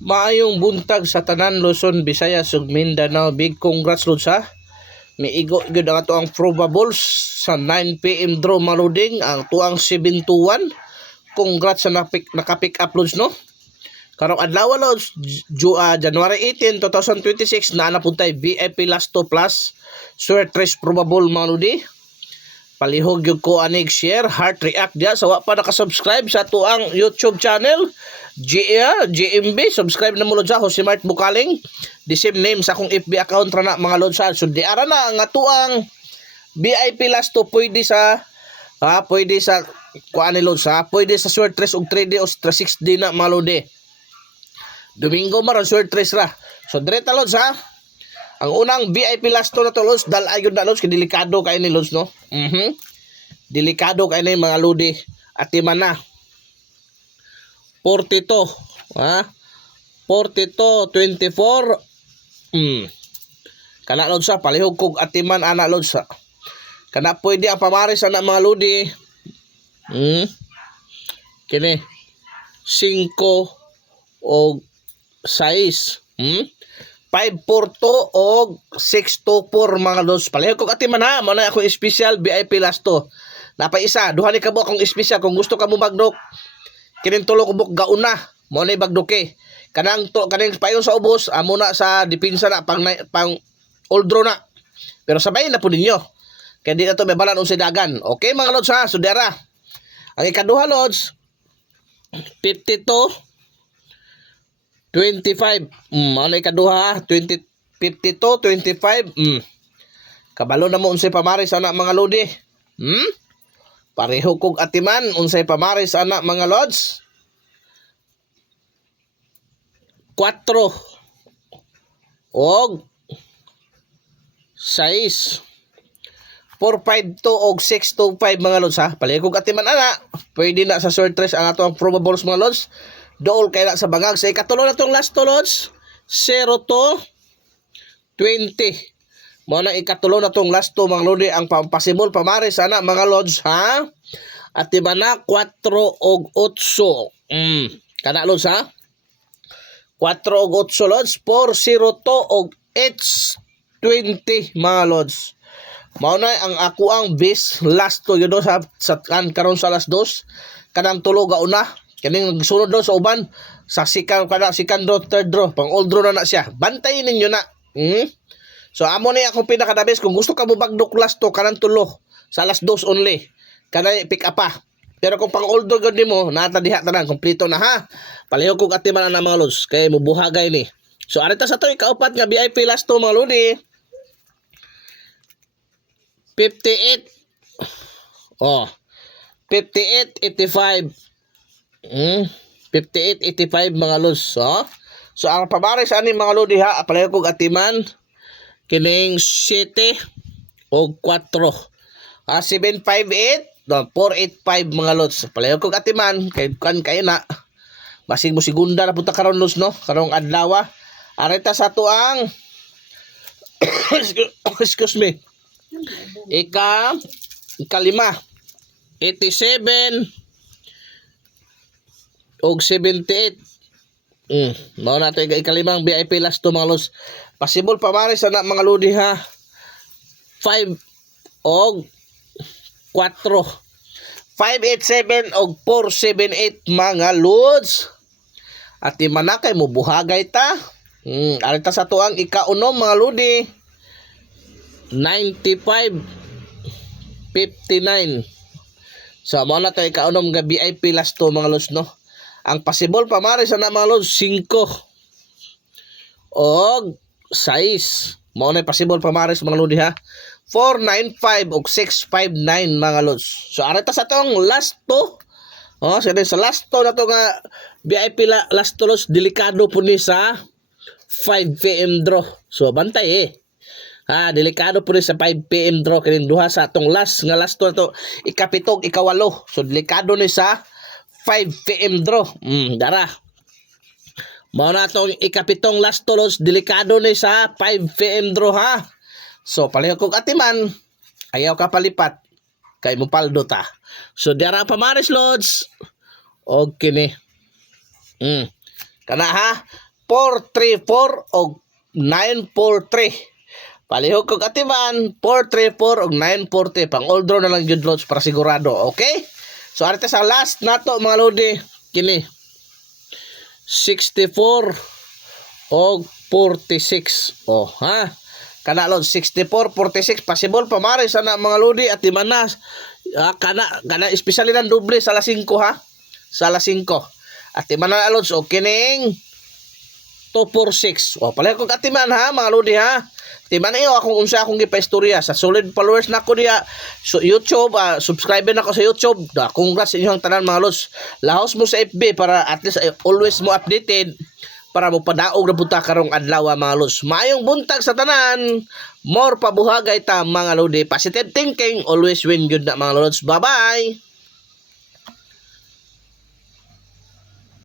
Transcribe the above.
Maayong buntag sa tanan Luzon, Visayas ug Mindanao. Big congrats Lods ha. Miigo gyud ang ato ang probables sa 9 PM draw maluding ang tuang 721. Congrats sa naka-pick up Lods no. Karong adlaw Lods, January 18, 2026 na napuntay VIP Last 2 Plus Swear 3 probable maludi. Palihog yung ko anig share, heart react dia sa wa pa naka-subscribe sa tuang YouTube channel GMB, subscribe na mo Lods sa Josemart Bukaling. The same name sa akong FB account ra na mga Lods sa. So di ara na nga tuang VIP last to pwede sa pwede sa kuan ni Lods ha, pwede sa Sword 3 og 3D o 6D na mga Lodi. Domingo maron Sword 3 ra. So direta Lods ha. Ang unang VIP last to na to Lods, dal ayun na Lods, delikado kay ni Lods no. Delikado kay ni mga Lodi. At na 42 ha, 42 24 kana Lods sa palihog kog atiman ana Lods sa kana pwede ang pamaris ana mga Lodi. Kini 5 og 6 542 og 624 mga Lods. Palihog kog atiman ha, mo na ako special VIP last to. Napay isa, duha ni kabo akong special kung gusto ka mo magdok. Kining tulo kubok gauna, mo na bagdoke. Kanang payon sa ubos, amo na sa depensa na pang old draw na. Pero sabay na po ninyo. Kaya di na to may balan unsay dagan. Okay mga Lods ha, sudara. Ang ikaduha Lods, 52 25. Ano ikaduha? 52 25. Kabalo na mo unsay pamaris ana mga Lodi. Pareho kog atiman unsay pamaris ana mga Lods. 4 og 6 452 og 625 mga Lods ha. Pareho kog atiman ana. Pwede na sa Sword 3 ang ato ang probables mga Lods. Dool kay na sa bangag sa ikatulo na tong last to Lods, 0 to 20. Mo na ikatulo na tong last to mga Lodi ang pampasimol pamaris ana mga Lods ha. At iba na 4 og 8. Kana Lods ha. 4 og 8 Lods, 402 og 820 mga Lods. Mao na ang ako ang base last to yun sa karon sa last dos. Kanang tulo gauna. Kaning nagsunod daw sa uban sa second draw, third draw, pang old draw na siya. Bantayin ninyo na. So amo ni akong pinakadabis kung gusto ka mo bagdok last to kanang tulo sa last dos only. Kana pick up pa. Pero kung pang old draw gud nimo, nata diha tanan kompleto na ha. Palihog kog atiman na mga Lods kay mubuhagay ni. So arita sa to ikaupat nga VIP last to mga Lodi. 58. 5885. 5885 mga Lods. So ang pamaris ani mga Lodi ha, palihog kog atiman kining 7 og 4. 758 485 mga Lods. Palihog kog atiman kay kan kay na basig mo segunda na punta karon Lods no, karong adlaw. Arita sa tuang excuse me. Ikalima 87 og 78. Mao na to ikalimang VIP last to mga Lods. Possible pamaris ana mga Lodi ha. 5 og 4. 587 og 478 mga Lods. At imanakay mo buhagay ta. Arita sa tuang ikaunom mga Lodi. 95 59. So mao na to ikaunom nga VIP last to mga Lods no. Ang possible pamaris na mga Lods 5 og 6. Mao na possible pamaris mga Lodi ha. 495 og 659 mga Lods. So arita sa tong last to. Sa last to na to nga VIP last to Lods, delikado po ni sa 5 PM draw. So bantay delikado po ni sa 5 PM draw kining duha sa atong last to na to ikapitog ikawalo. So delikado ni sa 5 PM draw. Dara. Mao na tong ikapitong last to Lods, delikado ni sa 5 PM draw ha. So palihog kog atiman, ayaw ka palipat kay mo paldo ta. So dara pamaris Lods. Okay ni. Kana ha. 434 og 943. Palihog kog atiman 434 og 943 pang old draw na lang jud lods para sigurado. Okay? So arte sa last nato mga lodi kini 64 og 46. Oh, ha? Kana lods 64 46 possible pa mare sana mga lodi at di manas. Kana especially ng doble sa alas 5 ha. Sa alas 5. At di manas lods o kining 246. O pala ko katiman ha mga lodi ha. Timan iyo akong unsa akong gipaistorya sa solid followers nako diya so YouTube, subscriber nako sa YouTube. Congrats sa inyong tanan mga lods. Lahos mo sa FB para at least always mo updated para mo padaog na punta karong adlaw mga lods. Maayong buntag sa tanan. More pabuhagay ta mga lodi. Positive thinking always win good na mga lods. Bye-bye.